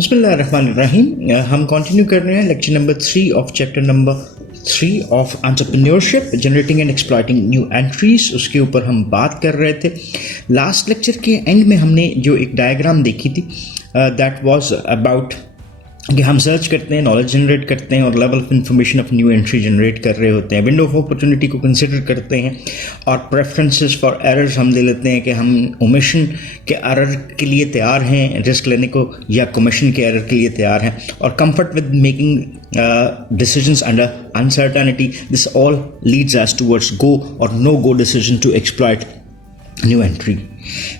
बिस्मिल्लाहिर्रहमानिर्रहीम। हम कंटिन्यू कर रहे हैं lecture number 3 of chapter number 3 of entrepreneurship, generating and exploiting new entries. उसके ऊपर हम बात कर रहे थे। लास्ट लेक्चर के एंड में हमने जो एक डायग्राम देखी थी दैट वाज अबाउट कि हम सर्च करते हैं, नॉलेज जनरेट करते हैं और level of information of new entry generate कर रहे होते हैं। विंडो ऑफ अपॉर्चुनिटी को कंसिडर करते हैं और प्रेफरेंसेस फॉर एरर्स हम ले लेते हैं कि हम ओमिशन के एरर के लिए तैयार हैं रिस्क लेने को, या कमीशन के एरर के लिए तैयार हैं, और comfort with making decisions under uncertainty. This all leads us towards go और no go decision to exploit new entry.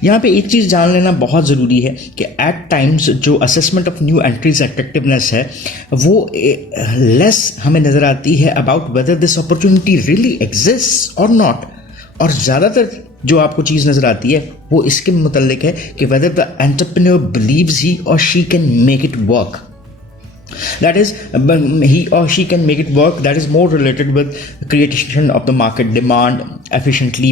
यहाँ पे एक चीज़ जान लेना बहुत ज़रूरी है कि एट टाइम्स जो assessment of new entries attractiveness है वो लेस हमें नज़र आती है about whether this opportunity really exist और नॉट, और ज़्यादातर जो आपको चीज़ नज़र आती है वो इसके मुतल्लिक है कि वेदर द एंटरप्रेन्योर बिलीव्स ही और she can make it work. That is, he or she can make it work. That is more related with creation of the market demand, efficiently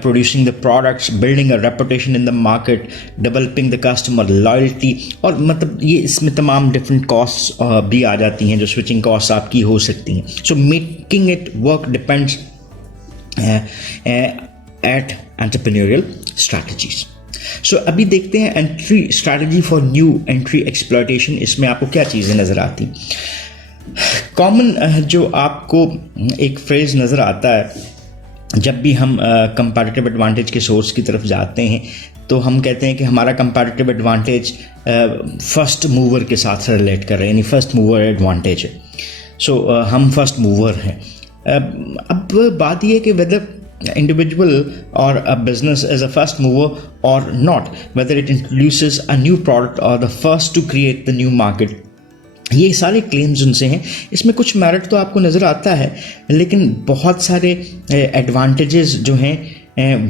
producing the products, building a reputation in the market, developing the customer loyalty, और मतलब ये इसमें तमाम different costs भी आ जाती हैं जो switching costs आपकी हो सकती हैं. So making it work depends at entrepreneurial strategies. सो अभी देखते हैं entry strategy for new entry exploitation. इसमें आपको क्या चीज़ें नज़र आती? कॉमन जो आपको एक फ्रेज़ नज़र आता है जब भी हम कंपैरेटिव एडवांटेज के सोर्स की तरफ जाते हैं तो हम कहते हैं कि हमारा कंपैरेटिव एडवांटेज फर्स्ट मूवर के साथ रिलेट कर रहे हैं, यानी फर्स्ट मूवर एडवांटेज है। सो हम फर्स्ट मूवर हैं। अब बात यह है कि weather individual or a business is a first mover or not, whether it introduces a new product or the first to create the new market, ये सारे क्लेम्स उनसे हैं। इसमें कुछ मेरिट तो आपको नज़र आता है, लेकिन बहुत सारे एडवांटेजेस जो हैं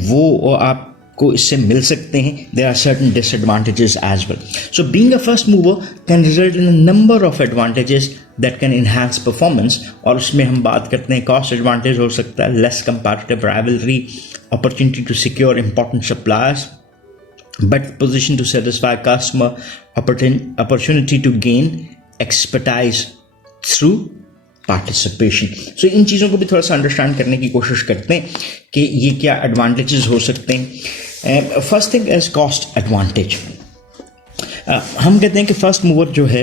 वो आपको इससे मिल सकते हैं। There are certain disadvantages as well. So being a first mover can result in a number of advantages that can enhance performance, और उसमें हम बात करते हैं कॉस्ट एडवांटेज हो सकता है, less comparative rivalry, opportunity to secure important suppliers, better position to satisfy customer, opportunity to gain expertise through participation. So इन चीज़ों को भी थोड़ा सा अंडरस्टैंड करने की कोशिश करते हैं कि ये क्या एडवांटेजेस हो सकते हैं। First thing is cost advantage. हम कहते हैं कि फर्स्ट मूवर जो है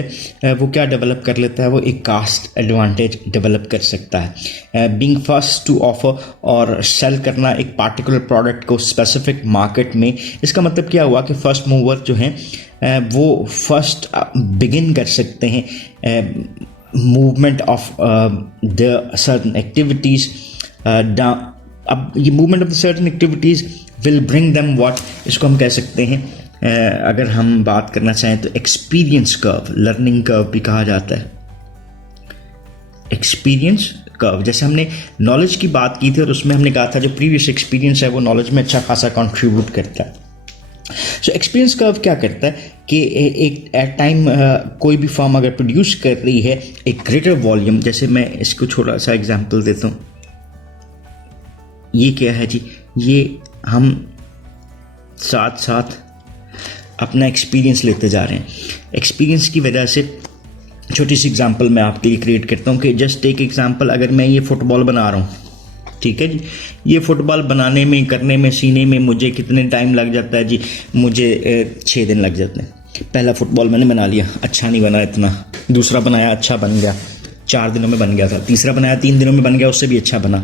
वो क्या डेवलप कर लेता है, वो एक कास्ट एडवांटेज डेवलप कर सकता है। बीइंग फर्स्ट टू ऑफर और सेल करना एक पार्टिकुलर प्रोडक्ट को स्पेसिफिक मार्केट में, इसका मतलब क्या हुआ कि फर्स्ट मूवर जो हैं वो फर्स्ट बिगिन कर सकते हैं movement of the certain activities. अब ये movement of the certain activities will bring them what, इसको हम कह सकते हैं अगर हम बात करना चाहें तो एक्सपीरियंस कर्व, लर्निंग कर्व भी कहा जाता है। एक्सपीरियंस कर्व, जैसे हमने नॉलेज की बात की थी और उसमें हमने कहा था जो प्रीवियस एक्सपीरियंस है वो नॉलेज में अच्छा खासा कंट्रीब्यूट करता है। सो एक्सपीरियंस कर्व क्या करता है कि एक एट टाइम कोई भी फर्म अगर प्रोड्यूस कर रही है एक ग्रेटर वॉल्यूम, जैसे मैं इसको छोटा सा एग्जांपल देता हूँ। ये क्या है जी, ये हम साथ साथ अपना एक्सपीरियंस लेते जा रहे हैं। एक्सपीरियंस की वजह से छोटी सी एग्जांपल मैं आपके लिए क्रिएट करता हूँ कि जस्ट एक एग्जांपल, अगर मैं ये फुटबॉल बना रहा हूँ, ठीक है जी, ये फुटबॉल बनाने में, करने में, सीने में मुझे कितने टाइम लग जाता है जी? मुझे 6 दिन लग जाते हैं। पहला फुटबॉल मैंने बना लिया, अच्छा नहीं बना इतना। दूसरा बनाया, अच्छा बन गया, 4 दिनों में बन गया था। तीसरा बनाया, 3 दिनों में बन गया, उससे भी अच्छा बना।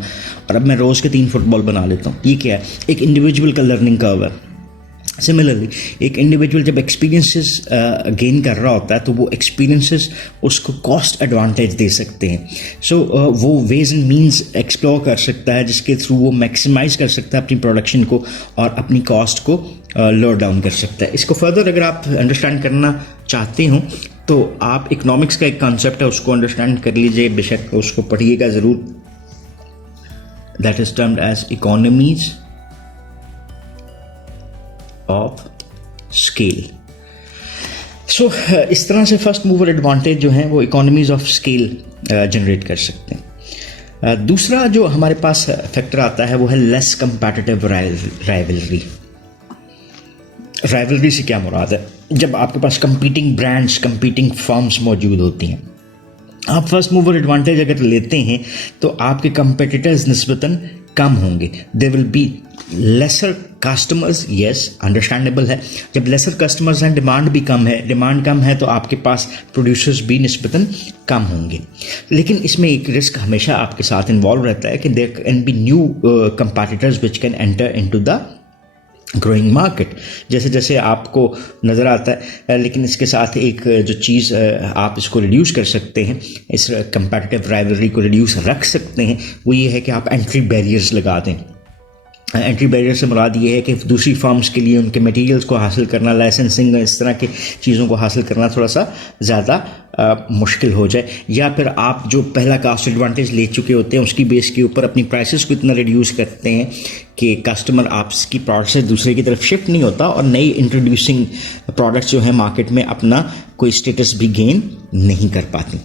और अब मैं रोज़ के 3 फुटबॉल बना लेता हूँ। ये क्या है? एक इंडिविजुअल का लर्निंग कर्व है। सिमिलरली एक इंडिविजुअल जब एक्सपीरियंसेस गेन कर रहा होता है तो वो एक्सपीरियंसेस उसको कॉस्ट एडवांटेज दे सकते हैं। सो वो वेज एंड मींस एक्सप्लोर कर सकता है जिसके थ्रू वो मैक्सिमाइज कर सकता है अपनी प्रोडक्शन को और अपनी कॉस्ट को लोअर डाउन कर सकता है। इसको फर्दर अगर आप अंडरस्टैंड करना चाहते हो तो आप इकोनॉमिक्स का एक कॉन्सेप्ट है उसको अंडरस्टैंड कर लीजिए, बेशक उसको पढ़िएगा ज़रूर। That is termed as economies of scale. So इस तरह से फर्स्ट मूवर एडवांटेज जो है वो इकोनॉमीज ऑफ स्केल जनरेट कर सकते हैं। दूसरा जो हमारे पास फैक्टर आता है वो है लेस कंपैटिटिव राइवलरी। राइवलरी से क्या मुराद है? जब आपके पास कंपीटिंग ब्रांड्स, कंपीटिंग फर्म्स मौजूद होती हैं, आप फर्स्ट मूवर एडवांटेज अगर लेते हैं तो आपके कंपेटिटर्स निस्बतन कम होंगे. They will be lesser customers. Yes, understandable है. जब लेसर कस्टमर्स हैं, डिमांड भी कम है. डिमांड कम है तो आपके पास प्रोड्यूसर्स भी निस्बतन कम होंगे. लेकिन इसमें एक रिस्क हमेशा आपके साथ इन्वॉल्व रहता है कि there can be new competitors which can enter into the growing market. जैसे जैसे आपको नज़र आता है. लेकिन इसके साथ एक जो चीज़ आप इसको रिड्यूस कर सकते हैं, इस कंपैटिटिव राइवलरी को रिड्यूस रख सकते हैं, वो ये है कि आप एंट्री बैरियर्स लगा दें. एंट्री बैरियर से मुराद ये है कि दूसरी फर्म्स के लिए उनके मटेरियल्स को हासिल करना, लाइसेंसिंग, इस तरह की चीज़ों को हासिल करना थोड़ा सा ज़्यादा मुश्किल हो जाए. या फिर आप जो पहला कास्ट एडवांटेज ले चुके होते हैं उसकी बेस के ऊपर अपनी प्राइसेस को इतना रिड्यूस करते हैं कि कस्टमर आपकी प्रोडक्ट से दूसरे की तरफ शिफ्ट नहीं होता और नई इंट्रोड्यूसिंग प्रोडक्ट्स जो है मार्केट में अपना कोई स्टेटस भी गेन नहीं कर पाती.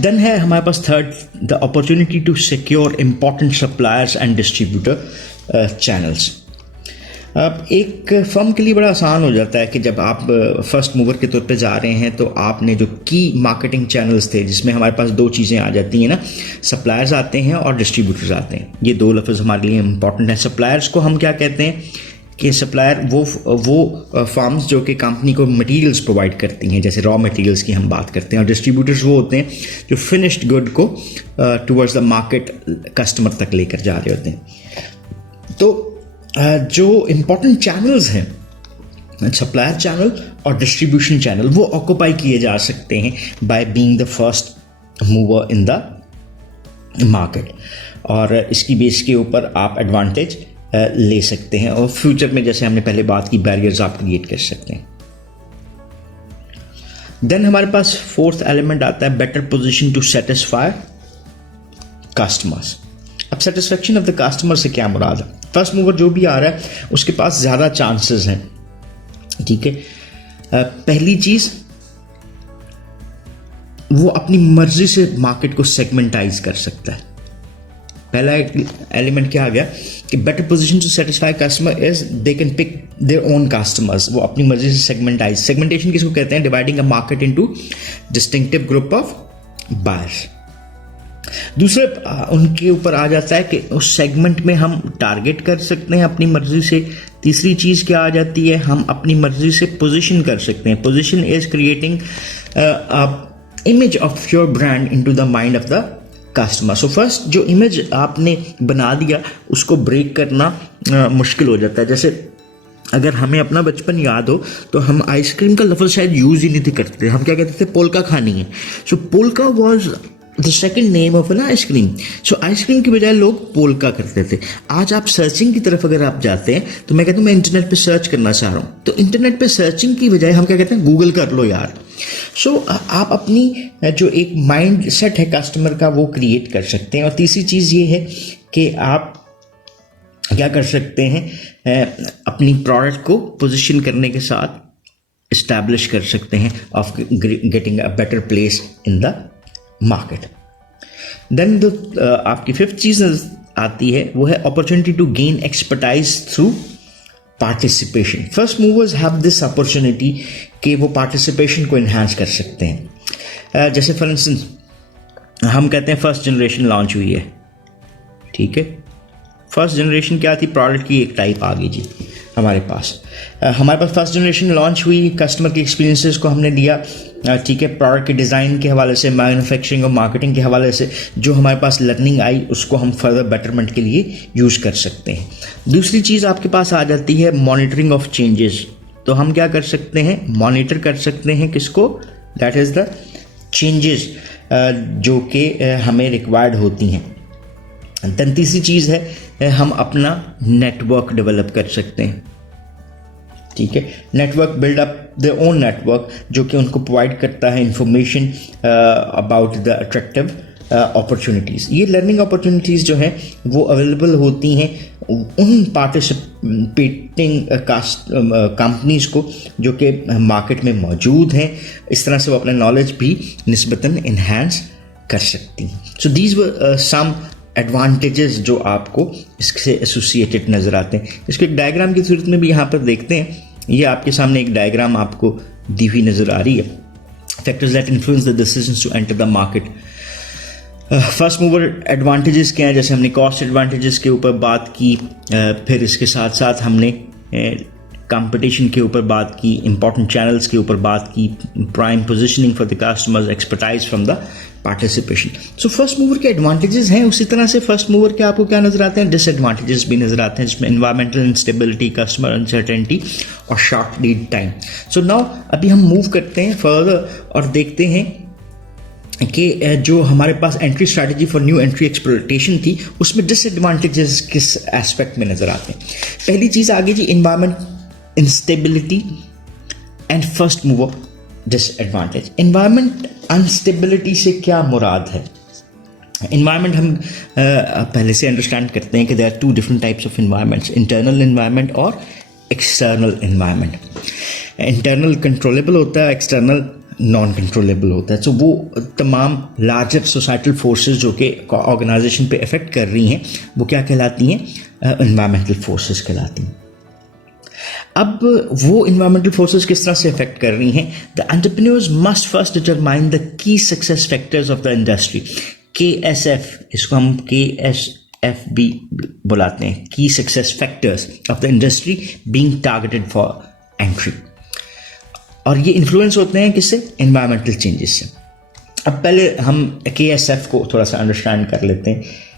देन है हमारे पास third, the opportunity to secure important suppliers and distributor channels. अब एक फर्म के लिए बड़ा आसान हो जाता है कि जब आप फर्स्ट मूवर के तौर पे जा रहे हैं तो आपने जो की मार्केटिंग चैनल्स थे, जिसमें हमारे पास दो चीज़ें आ जाती हैं ना, सप्लायर्स आते हैं और डिस्ट्रीब्यूटर्स आते हैं. ये दो लफ्ज़ हमारे लिए इंपॉर्टेंट हैं. सप्लायर्स को हम क्या कहते हैं कि सप्लायर वो फार्म्स जो कि कंपनी को मटेरियल्स प्रोवाइड करती हैं, जैसे रॉ मटेरियल्स की हम बात करते हैं. और डिस्ट्रीब्यूटर्स वो होते हैं जो फिनिश्ड गुड को टुवर्ड्स द मार्केट कस्टमर तक लेकर जा रहे होते हैं. तो जो इम्पोर्टेंट चैनल्स हैं, सप्लायर चैनल और डिस्ट्रीब्यूशन चैनल, वो ऑक्यूपाई किए जा सकते हैं by being the first mover in the market. और इसकी बेस के ऊपर आप एडवांटेज ले सकते हैं और फ्यूचर में, जैसे हमने पहले बात की, बैरियर्स आप क्रिएट कर सकते हैं. देन हमारे पास फोर्थ एलिमेंट आता है better position to satisfy customers. अब सेटिस्फेक्शन ऑफ द कस्टमर से क्या मुराद है? फर्स्ट मूवर जो भी आ रहा है उसके पास ज़्यादा चांसेस हैं. ठीक है, पहली चीज़, वो अपनी मर्जी से मार्केट को सेगमेंटाइज कर सकता है. पहला एलिमेंट क्या आ गया कि better position to satisfy customer is they can pick their own customers. वो अपनी मर्जी से सेगमेंटेशन किसको कहते हैं? Dividing a market into distinctive group of buyers. दूसरे उनके ऊपर आ जाता है कि उस सेगमेंट में हम टारगेट कर सकते हैं अपनी मर्जी से. तीसरी चीज़ क्या आ जाती है? हम अपनी मर्जी से पोजीशन कर सकते हैं. Position is creating image of your brand into the mind of the customer. So first जो इमेज आपने बना दिया उसको ब्रेक करना मुश्किल हो जाता है. जैसे अगर हमें अपना बचपन याद हो तो हम आइसक्रीम का लफ्ज़ शायद यूज़ ही नहीं थे करते. हम क्या कहते थे? पोल्का खानी है. So Polka was the second name of an ice cream. So ice cream की बजाय लोग पोल्का करते थे. आज आप सर्चिंग की तरफ अगर आप जाते हैं तो मैं कहता हूँ मैं इंटरनेट पे सर्च करना चाह रहा हूँ, तो इंटरनेट पे सर्चिंग की बजाय हम क्या कहते हैं? गूगल कर लो यार. सो आप अपनी जो एक माइंड सेट है कस्टमर का वो क्रिएट कर सकते हैं. और तीसरी चीज़ ये है कि आप क्या कर सकते हैं? अपनी प्रोडक्ट को पोजीशन करने के साथ इस्टेब्लिश कर सकते हैं of getting a better place in the market. Then आपकी फिफ्थ चीज़ आती है, वो है opportunity to gain expertise through participation. First movers have this opportunity कि वो पार्टिसिपेशन को इन्हांस कर सकते हैं. जैसे फॉर इंस्टेंस हम कहते हैं फर्स्ट जनरेशन लॉन्च हुई है. ठीक है, फर्स्ट जनरेशन क्या थी? प्रोडक्ट की एक टाइप आ गई जी हमारे पास. फर्स्ट जनरेशन लॉन्च हुई, कस्टमर के एक्सपीरियंसेस को हमने दिया. ठीक है, प्रोडक्ट के डिज़ाइन के हवाले से, मैन्युफैक्चरिंग और मार्केटिंग के हवाले से जो हमारे पास लर्निंग आई उसको हम फर्दर बेटरमेंट के लिए यूज़ कर सकते हैं. दूसरी चीज़ आपके पास आ जाती है मॉनिटरिंग ऑफ चेंजेस. तो हम क्या कर सकते हैं? मॉनिटर कर सकते हैं किसको? दैट इज़ द चेंजेस जो कि हमें रिक्वायर्ड होती हैं. देन तीसरी चीज़ है हम अपना नेटवर्क डेवलप कर सकते हैं. ठीक है, network build up their own network जो कि उनको प्रोवाइड करता है information about the attractive opportunities. ये लर्निंग अपॉर्चुनिटीज़ जो हैं वो अवेलेबल होती हैं उन पार्टिसिपेटिंग कंपनीज़ को जो कि मार्केट में मौजूद हैं. इस तरह से वो अपना नॉलेज भी निस्बतन इन्हांस कर सकती हैं. So these were some advantages जो आपको इससे एसोसिएटेड नज़र आते हैं. इसको एक डायग्राम की सूरत में भी यहाँ पर देखते हैं. ये आपके सामने एक डायग्राम आपको दी हुई नज़र आ रही है। Factors that influence the decisions to enter the market. First mover advantages क्या हैं, जैसे हमने कॉस्ट एडवांटेजेस के ऊपर बात की, फिर इसके साथ साथ हमने कंपटीशन के ऊपर बात की, इंपॉर्टेंट चैनल्स के ऊपर बात की, prime positioning for the customers, expertise from the participation. So first mover के एडवांटेजेस हैं। उसी तरह से फर्स्ट मूवर के आपको क्या नजर आते हैं, डिसएडवांटेजेस भी नजर आते हैं, जिसमें एनवायरमेंटल इंस्टेबिलिटी, कस्टमर अनसर्टेनिटी और short lead time. So now अभी हम मूव करते हैं फर्दर और देखते हैं कि जो हमारे पास entry strategy for new entry exploitation थी, उसमें डिसएडवांटेजेस किस एस्पेक्ट में नजर आते हैं। पहली चीज आगे जी, environment instability and first mover disadvantage. Environment unstability से क्या मुराद है? एनवायरमेंट हम पहले से अंडरस्टैंड करते हैं कि there are two different types of environments, internal environment और एक्सटर्नल एनवायरमेंट। इंटरनल कंट्रोलेबल होता है, एक्सटर्नल नॉन कंट्रोलेबल होता है। सो वो तमाम लार्जर सोसाइटल फोर्सेस जो कि ऑर्गेनाइजेशन पे इफेक्ट कर रही हैं, वो क्या कहलाती हैं? एनवायरमेंटल फोर्सेस कहलाती हैं। अब वो इन्वायरमेंटल फोर्सेस किस तरह से इफेक्ट कर रही हैं? The entrepreneurs must first determine the key success factors of the industry. KSF, इसको हम KSF भी बुलाते हैं, की success factors of the industry being targeted for entry. और ये इन्फ्लुएंस होते हैं किससे? एनवायरमेंटल चेंजेस से। अब पहले हम KSF को थोड़ा सा अंडरस्टैंड कर लेते हैं।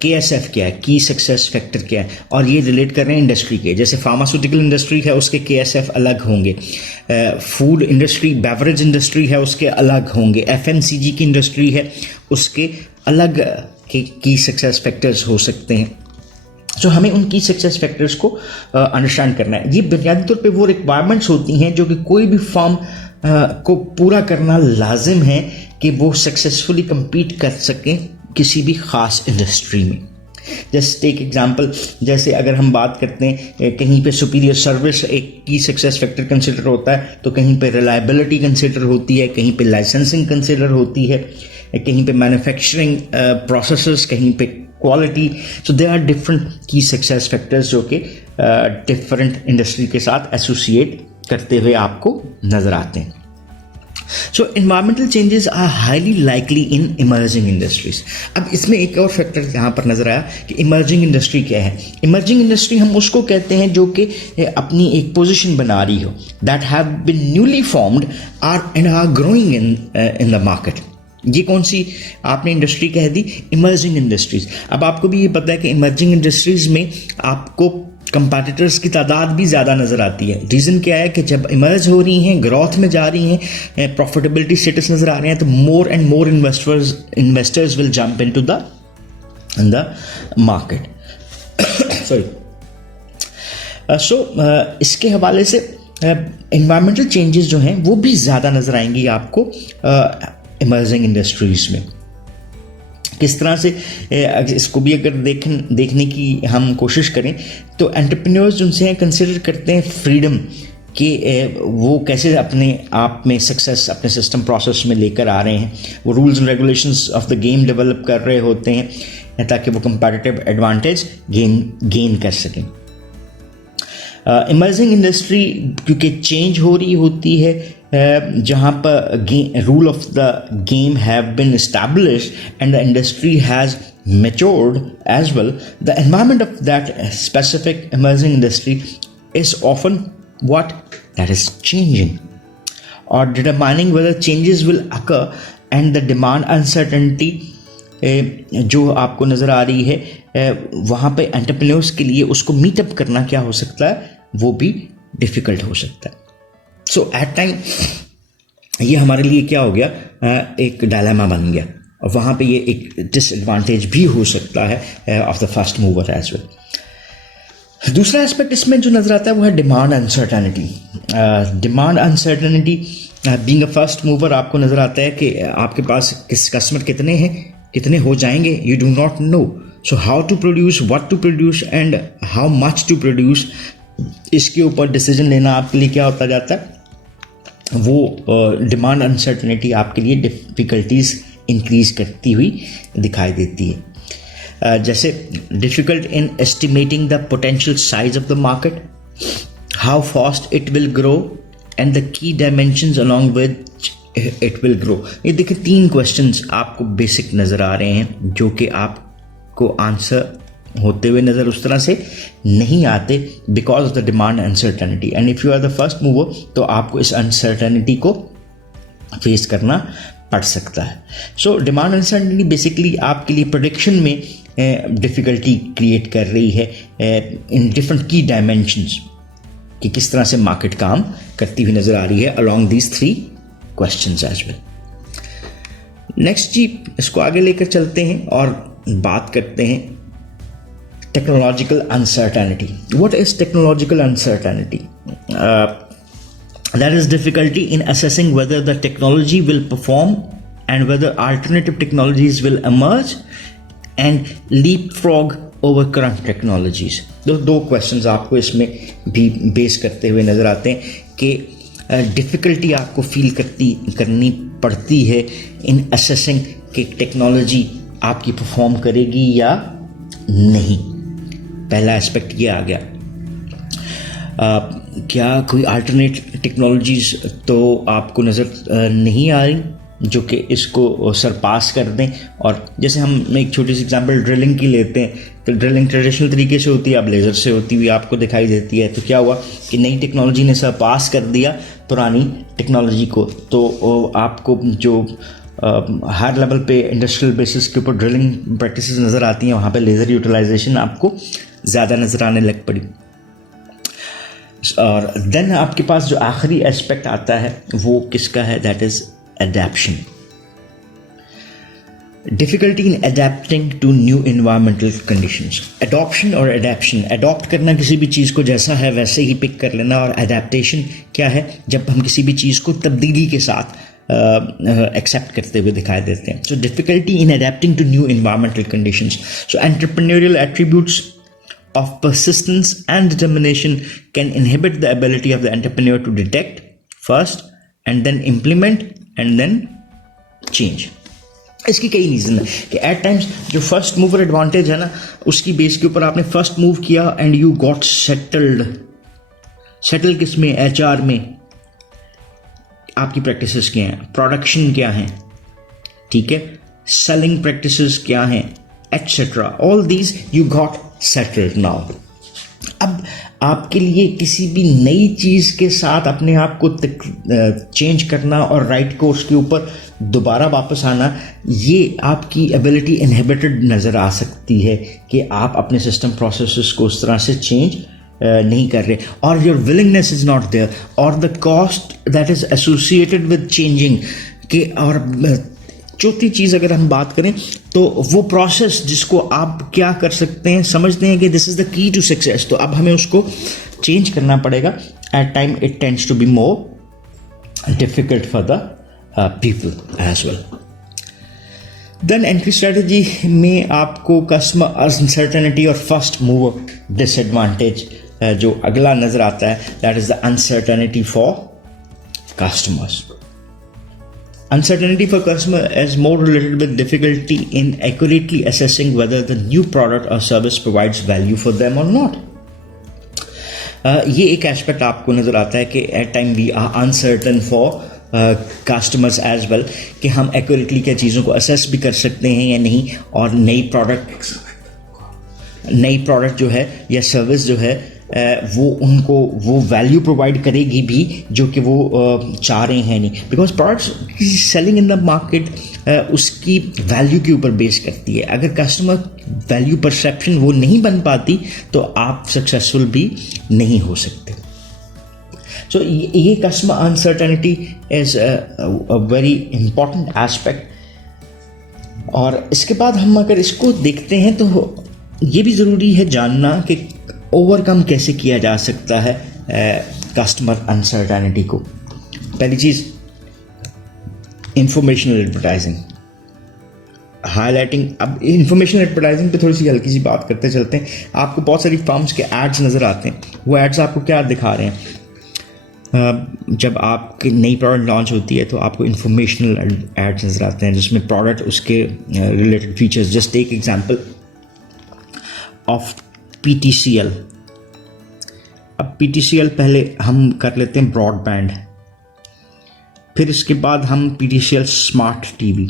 KSF क्या है, की सक्सेस फैक्टर क्या है, और ये रिलेट कर रहे हैं इंडस्ट्री के। जैसे फार्मास्यूटिकल इंडस्ट्री है, उसके KSF अलग होंगे। फूड इंडस्ट्री, बेवरेज इंडस्ट्री है, उसके अलग होंगे। FMCG की इंडस्ट्री है, उसके अलग की सक्सेस फैक्टर्स हो सकते हैं। तो हमें उन की सक्सेस फैक्टर्स को अंडरस्टैंड करना है। ये बुनियादी तौर पे वो रिक्वायरमेंट्स होती हैं जो कि कोई भी फर्म को पूरा करना लाजिम है कि वो सक्सेसफुली compete कर सकें किसी भी ख़ास इंडस्ट्री में। जस्ट टेक एग्जांपल, जैसे अगर हम बात करते हैं कहीं पे सुपीरियर सर्विस एक की सक्सेस फैक्टर कंसिडर होता है, तो कहीं पे रिलायबिलिटी कंसिडर होती है, कहीं पे लाइसेंसिंग कंसिडर होती है, कहीं पे मैन्युफैक्चरिंग प्रोसेसेस, कहीं पे quality. So there are different key success factors जो कि डिफरेंट इंडस्ट्री के साथ एसोसिएट करते हुए आपको नज़र आते हैं। So environmental changes are highly likely in emerging industries. अब इसमें एक और फैक्टर यहाँ पर नजर आया कि इमर्जिंग इंडस्ट्री क्या है। इमर्जिंग इंडस्ट्री हम उसको कहते हैं जो कि अपनी एक पोजीशन बना रही हो, that have been newly formed and are growing in the market. ये कौन सी आपने इंडस्ट्री कह दी? Emerging industries. अब आपको भी ये पता है कि इमर्जिंग इंडस्ट्रीज में आपको कंपैटिटर्स की तादाद भी ज़्यादा नज़र आती है। रीज़न क्या है कि जब इमर्ज हो रही हैं, ग्रोथ में जा रही हैं, प्रॉफिटेबिलिटी स्टेटस नज़र आ रहे हैं, तो more and more investors will jump into the market. Sorry. So इसके हवाले से एनवायरमेंटल चेंजेस जो हैं वो भी ज़्यादा नज़र आएंगी आपको इमर्जिंग इंडस्ट्रीज में। किस तरह से इसको भी अगर देखने की हम कोशिश करें तो एंटरप्रेन्योर्स जिनसे हैं कंसिडर करते हैं फ्रीडम कि वो कैसे अपने आप में सक्सेस अपने सिस्टम प्रोसेस में लेकर आ रहे हैं। वो rules and regulations of the game develop कर रहे होते हैं ताकि वो कंपैटिटिव एडवांटेज गेन कर सकें। इमर्जिंग इंडस्ट्री क्योंकि चेंज हो रही होती है, जहाँ पर rule of the game have been established and the industry has matured as well, the environment of that specific emerging industry is often what? That is changing or determining whether changes will occur, and the demand uncertainty जो आपको नज़र आ रही है वहाँ पे entrepreneurs के लिए उसको मीटअप करना क्या हो सकता है, वो भी डिफ़िकल्ट हो सकता है। सो एट टाइम ये हमारे लिए क्या हो गया, एक डायलेमा बन गया, और वहाँ पे ये एक डिसएडवांटेज भी हो सकता है of the first mover as well. दूसरा एस्पेक्ट इसमें जो नज़र आता है वो है demand uncertainty. Demand uncertainty being a first mover आपको नज़र आता है कि आपके पास कस्टमर कितने हैं, कितने हो जाएंगे, you do not know. So how to produce, what to produce and how much to produce, इसके ऊपर डिसीजन लेना आपके लिए क्या होता जाता है, वो डिमांड अनसर्टेनिटी आपके लिए डिफ़िकल्टीज़ इंक्रीज करती हुई दिखाई देती है। जैसे difficult in estimating the potential size of the market, how fast it will grow and the key dimensions along with it will grow. ये देखिए 3 क्वेश्चंस आपको बेसिक नज़र आ रहे हैं जो कि आपको आंसर होते हुए नज़र उस तरह से नहीं आते because of the demand uncertainty. And if you are the first mover तो आपको इस अनसर्टेनिटी को फेस करना पड़ सकता है. सो डिमांड अनसर्टेनिटी बेसिकली आपके लिए प्रोडिक्शन में डिफ़िकल्टी क्रिएट कर रही है इन डिफरेंट की डायमेंशंस कि किस तरह से मार्केट काम करती हुई नज़र आ रही है along these 3 questions as well. Next जी, इसको आगे लेकर चलते हैं और बात करते हैं technological uncertainty. What is technological uncertainty? That is difficulty in assessing whether the technology will perform and whether alternative technologies will emerge and leapfrog over current technologies. दो क्वेश्चंस आपको इसमें भी बेस करते हुए नज़र आते हैं कि डिफ़िकल्टी आपको फील करनी पड़ती है इन असेसिंग कि टेक्नोलॉजी आपकी परफॉर्म करेगी या नहीं. पहला एस्पेक्ट ये आ गया. क्या कोई अल्टरनेट टेक्नोलॉजीज़ तो आपको नज़र नहीं आ रही जो कि इसको सरपास कर दें? और जैसे हम एक छोटी सी एग्जांपल ड्रिलिंग की लेते हैं तो ड्रिलिंग ट्रेडिशनल तरीके से होती है, अब लेज़र से होती हुई आपको दिखाई देती है. तो क्या हुआ कि नई टेक्नोलॉजी ने सरपास कर दिया पुरानी टेक्नोलॉजी को. तो आपको जो हायर लेवल पे इंडस्ट्रियल बेसिस के ऊपर ड्रिलिंग प्रैक्टिसेस नज़र आती हैं वहाँ पे लेज़र यूटिलाइजेशन आपको ज़्यादा नज़र आने लग पड़ी. और देन आपके पास जो आखिरी एस्पेक्ट आता है वो किसका है? That is adaptation. Difficulty in adapting to new environmental conditions. Adoption और एडेप्शन, एडॉप्ट करना किसी भी चीज़ को जैसा है वैसे ही पिक कर लेना, और एडेप्टेशन क्या है? जब हम किसी भी चीज़ को तब्दीली के साथ एक्सेप्ट करते हुए दिखाई देते हैं. So difficulty in adapting to new environmental conditions. So entrepreneurial attributes of persistence and determination can inhibit the ability of the entrepreneur to detect first and then implement and then change. इसकी कई reason है कि eight times जो first mover advantage है ना, उसकी base के ऊपर आपने फर्स्ट मूव किया and you got settled. Settle किस में? HR में. आपकी प्रैक्टिसेस क्या हैं, प्रोडक्शन क्या हैं, ठीक है, सेलिंग प्रैक्टिसेस क्या हैं, etcetera. All these you got settled now. अब आपके लिए किसी भी नई चीज़ के साथ अपने आप को चेंज करना और राइट कोर्स के ऊपर दोबारा वापस आना, ये आपकी एबिलिटी इनहिबिटेड नज़र आ सकती है कि आप अपने सिस्टम प्रोसेसेस को उस तरह से चेंज नहीं कर रहे, और your willingness is not there, और the cost that is associated with changing के. और चौथी चीज़ अगर हम बात करें तो वो प्रोसेस जिसको आप क्या कर सकते हैं, समझते हैं कि this is the key to success, तो अब हमें उसको चेंज करना पड़ेगा. At time it tends to be more difficult for the people as well. Then entry strategy में आपको कस्टमर अनसर्टेनिटी और फर्स्ट मूवर डिसएडवांटेज जो अगला नज़र आता है, that is the uncertainty for customers. Uncertainty for customer is more related with difficulty in accurately assessing whether the new product or service provides value for them or not. ये एक aspect आपको नज़र आता है कि at time we are uncertain for customers as well कि हम accurately क्या चीज़ों को असेस भी कर सकते हैं या नहीं, और नई प्रोडक्ट जो है या सर्विस जो है वो उनको वो वैल्यू प्रोवाइड करेगी भी जो कि वो चाह रहे हैं नहीं. Because products selling in the market उसकी वैल्यू के ऊपर बेस करती है. अगर कस्टमर वैल्यू परसेप्शन वो नहीं बन पाती तो आप सक्सेसफुल भी नहीं हो सकते. सो ये customer uncertainty is a very important aspect. और इसके बाद हम अगर इसको देखते हैं तो ये भी ज़रूरी है जानना कि ओवरकम कैसे किया जा सकता है कस्टमर अनसर्टेनिटी को. पहली चीज़, इंफॉर्मेशनल एडवर्टाइजिंग, हाईलाइटिंग. अब इंफॉर्मेशनल एडवर्टाइजिंग पे थोड़ी सी हल्की सी बात करते चलते हैं. आपको बहुत सारी फर्म्स के एड्स नज़र आते हैं. वो एड्स आपको क्या दिखा रहे हैं? जब आपकी नई प्रोडक्ट लॉन्च होती है तो आपको इंफॉर्मेशनल एड्स नज़र आते हैं जिसमें प्रोडक्ट, उसके related features. Just take example of PTCL. अब PTCL पहले हम कर लेते हैं ब्रॉडबैंड, फिर इसके बाद हम PTCL स्मार्ट टीवी।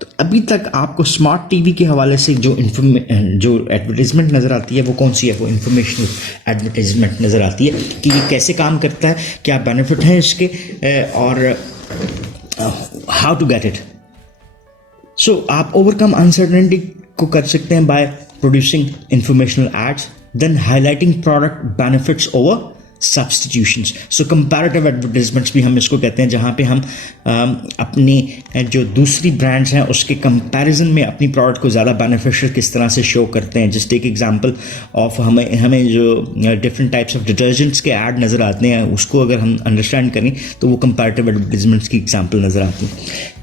तो अभी तक आपको स्मार्ट टीवी के हवाले से जो एडवर्टीजमेंट नज़र आती है वो कौन सी है? वो इंफॉर्मेशनल एडवर्टीजमेंट नज़र आती है कि ये कैसे काम करता है, क्या बेनिफिट हैं इसके, और how to get it. So आप ओवरकम अनसर्टेनिटी को कर सकते हैं by producing informational ads, then highlighting product benefits over substitutions. So comparative advertisements भी हम इसको कहते हैं, जहाँ पे हम अपनी जो दूसरी ब्रांड्स हैं उसके कंपैरिजन में अपनी प्रोडक्ट को ज़्यादा बेनिफिशियल किस तरह से शो करते हैं। जस्ट टेक एग्जांपल ऑफ हमें जो डिफरेंट टाइप्स ऑफ डिटर्जेंट्स के ऐड नज़र आते हैं, उसको अगर हम अंडरस्टैंड करें तो वो कंपैरेटिव एडवर्टीजमेंट्स की एग्जांपल नज़र आती है।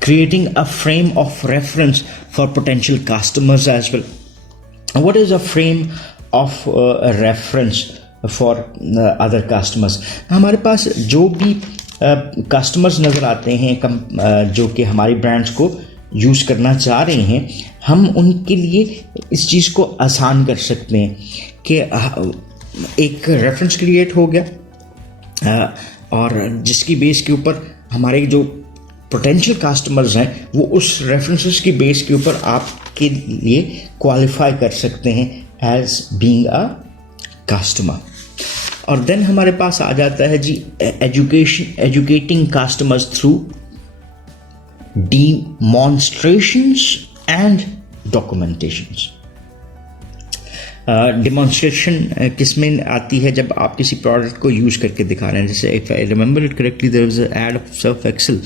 Creating a frame of reference for potential customers as well. What is a frame of reference for other customers? हमारे पास जो भी कस्टमर्स नज़र आते हैं जो कि हमारी ब्रांड्स को यूज़ करना चाह रहे हैं, हम उनके लिए इस चीज़ को आसान कर सकते हैं कि एक रेफरेंस क्रिएट हो गया और जिसकी बेस के ऊपर हमारे जो पोटेंशियल कस्टमर्स हैं वो उस रेफरेंसेस की बेस के ऊपर आपके लिए क्वालिफाई कर सकते हैं एज बीइंग अ कस्टमर। और देन हमारे पास आ जाता है जी educating customers through demonstrations and documentations. Demonstration किस में आती है? जब आप किसी प्रोडक्ट को यूज़ करके दिखा रहे हैं। जैसे if I remember it correctly, there was ad of Surf Excel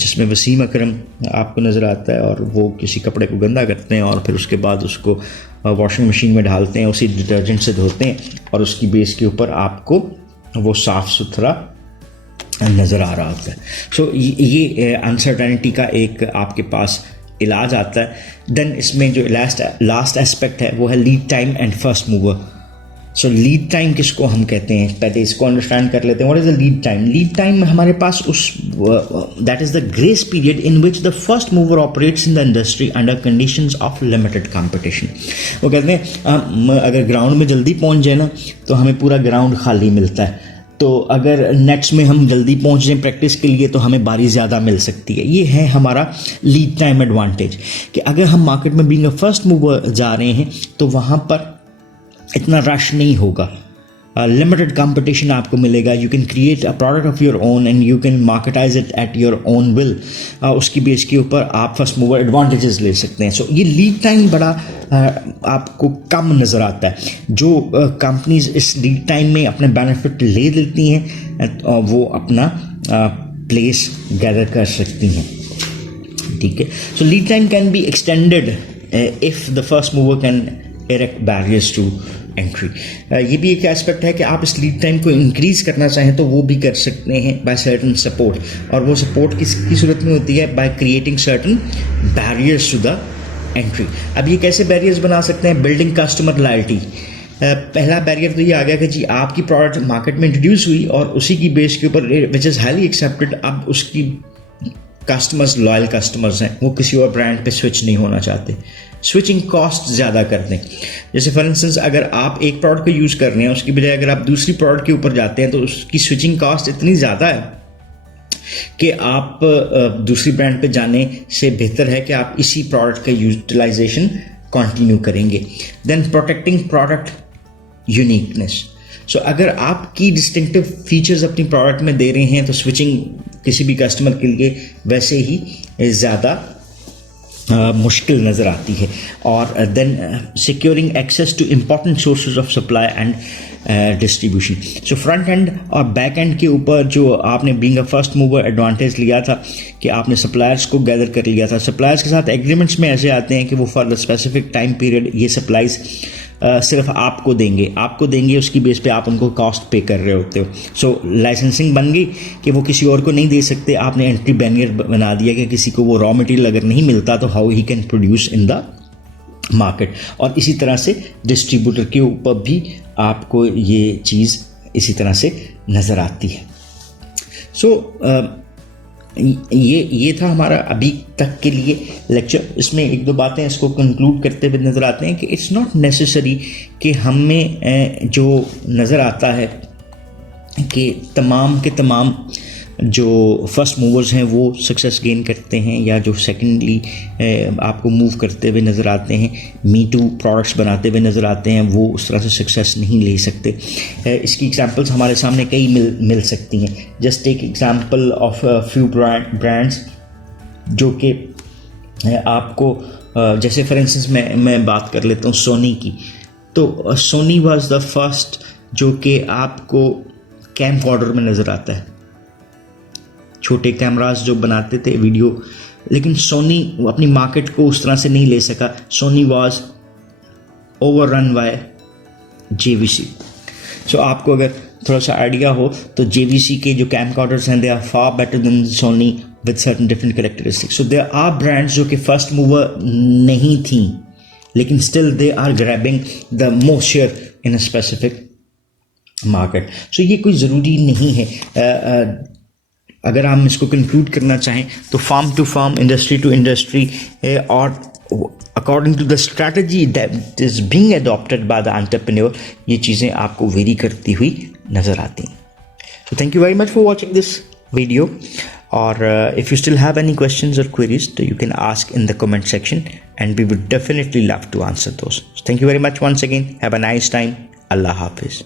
जिसमें वसीम अकरम आपको नज़र आता है और वो किसी कपड़े को गंदा करते हैं और फिर उसके बाद उसको वॉशिंग मशीन में डालते हैं, उसी डिटर्जेंट से धोते हैं और उसकी बेस के ऊपर आपको वो साफ़ सुथरा नज़र आ रहा होता है। सो ये अनसर्टेनिटी का एक आपके पास इलाज आता है। देन इसमें जो लास्ट एस्पेक्ट है वो है lead time and first mover. So lead time किसको हम कहते हैं, पहले इसको अंडरस्टैंड कर लेते हैं। What is the lead time? Lead time हमारे पास that is the grace period in which the first mover operates in the industry under conditions of limited competition. वो कहते हैं अगर ग्राउंड में जल्दी पहुंच जाए ना तो हमें पूरा ग्राउंड खाली मिलता है, तो अगर नेट्स में हम जल्दी पहुंच जाएं प्रैक्टिस के लिए तो हमें बारी ज़्यादा मिल सकती है। ये है हमारा लीड टाइम एडवांटेज कि अगर हम मार्केट में बीइंग अ फर्स्ट मूवर जा रहे हैं तो वहाँ पर इतना रश नहीं होगा, लिमिटेड कंपटीशन आपको मिलेगा। You can create a product of your own and you can marketize it at your own will. उसकी बेस के ऊपर आप फर्स्ट मूवर एडवांटेजेस ले सकते हैं। सो ये लीड टाइम बड़ा आपको कम नज़र आता है। जो कंपनीज इस लीड टाइम में अपने बेनिफिट ले लेती हैं वो अपना प्लेस गैदर कर सकती हैं, ठीक है। So lead time can be extended if the first mover can erect barriers to entry. ये भी एक एस्पेक्ट है कि आप इस लीड टाइम को इंक्रीज़ करना चाहें तो वो भी कर सकते हैं बाय सर्टन सपोर्ट, और वो सपोर्ट किसकी सूरत में होती है? By creating certain barriers to the entry. अब ये कैसे बैरियर्स बना सकते हैं? Building customer loyalty. पहला बैरियर तो ये आ गया कि जी आपकी प्रोडक्ट मार्केट में इंट्रोड्यूस हुई और उसी की बेस के ऊपर विच इज़ हाईली एक्सेप्टेड, अब उसकी कस्टमर्स लॉयल कस्टमर्स हैं, वो किसी और ब्रांड पे स्विच नहीं होना चाहते। स्विचिंग कॉस्ट ज़्यादा कर दें। जैसे फॉर इंस्टेंस अगर आप एक प्रोडक्ट को यूज़ कर रहे हैं उसकी बजाय अगर आप दूसरी प्रोडक्ट के ऊपर जाते हैं तो उसकी स्विचिंग कॉस्ट इतनी ज़्यादा है कि आप दूसरी ब्रांड पे जाने से बेहतर है कि आप इसी प्रोडक्ट का यूटिलाइजेशन कंटिन्यू करेंगे। Then protecting product uniqueness. So अगर आप की डिस्टिंक्टिव फीचर्स अपनी प्रोडक्ट में दे रहे हैं तो स्विचिंग किसी भी कस्टमर के लिए वैसे ही ज़्यादा मुश्किल नज़र आती है। और then securing access to important sources of supply and distribution. So front end और बैक एंड के ऊपर जो आपने being a first mover advantage लिया था कि आपने सप्लायर्स को गैदर कर लिया था। सप्लायर्स के साथ एग्रीमेंट्स में ऐसे आते हैं कि वो for the specific time period ये सप्लाईज सिर्फ आपको देंगे, उसकी बेस पे आप उनको कॉस्ट पे कर रहे होते हो। सो लाइसेंसिंग बन गई कि वो किसी और को नहीं दे सकते। आपने एंट्री बैरियर बना दिया कि किसी को वो रॉ मटेरियल अगर नहीं मिलता तो how he can produce in the market. और इसी तरह से डिस्ट्रीब्यूटर के ऊपर भी आपको ये चीज़ इसी तरह से नज़र आती है। सो ये था हमारा अभी तक के लिए लेक्चर। इसमें एक दो बातें इसको कंक्लूड करते हुए नज़र आते हैं कि इट्स नॉट नेसेसरी कि हमें जो नज़र आता है कि तमाम के तमाम जो फर्स्ट मूवर्स हैं वो सक्सेस गेन करते हैं, या जो सेकेंडली आपको मूव करते हुए नज़र आते हैं, मी टू प्रोडक्ट्स बनाते हुए नज़र आते हैं, वो उस तरह से सक्सेस नहीं ले सकते। इसकी एग्जांपल्स हमारे सामने कई मिल सकती हैं। Just take example of few brands जो कि आपको जैसे फॉर इंस्टेंस मैं बात कर लेता हूँ सोनी की। तो सोनी वाज द फर्स्ट जो कि आपको कैमकॉर्डर में नज़र आता है, छोटे कैमरास जो बनाते थे वीडियो, लेकिन सोनी अपनी मार्केट को उस तरह से नहीं ले सका। Sony was overrun by JVC। So आपको अगर थोड़ा सा आइडिया हो तो JVC के जो कैमकॉर्डर्स हैं they are far better than Sony with certain different characteristics. So there are brands जो कि फर्स्ट मूवर नहीं थी, लेकिन still they are grabbing the most share in a specific market. So ये कोई ज़रूरी नहीं है। अगर हम इसको कंक्लूड करना चाहें तो firm to firm, industry to industry, और according to the strategy that is being adopted by the entrepreneur, ये चीज़ें आपको वेरी करती हुई नज़र आती हैं। So thank you very much for watching this video, or if you still have any questions or queries, you can ask in the comment section and we would definitely love to answer those. So thank you very much once again. Have a nice time. Allah Hafiz.